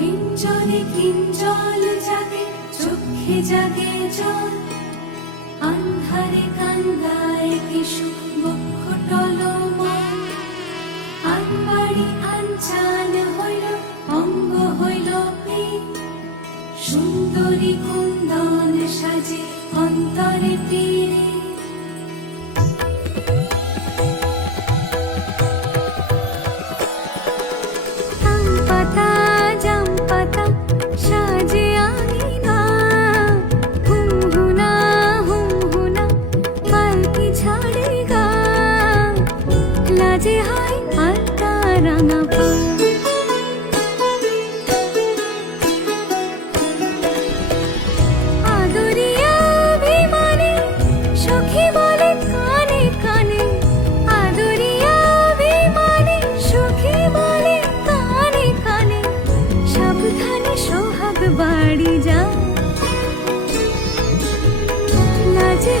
কিঞ্জলে কিঞ্জল জাগে, চোখে জাগে জল, আন্ধারে কান্দায় কিশু বক্ষ টলমল। আনবাড়ি আনচান হইল, অঙ্গ হইল পীত, সুন্দরী কুন্দন সাজে অন্তরে তীরে। বাড়ি যা, লাজে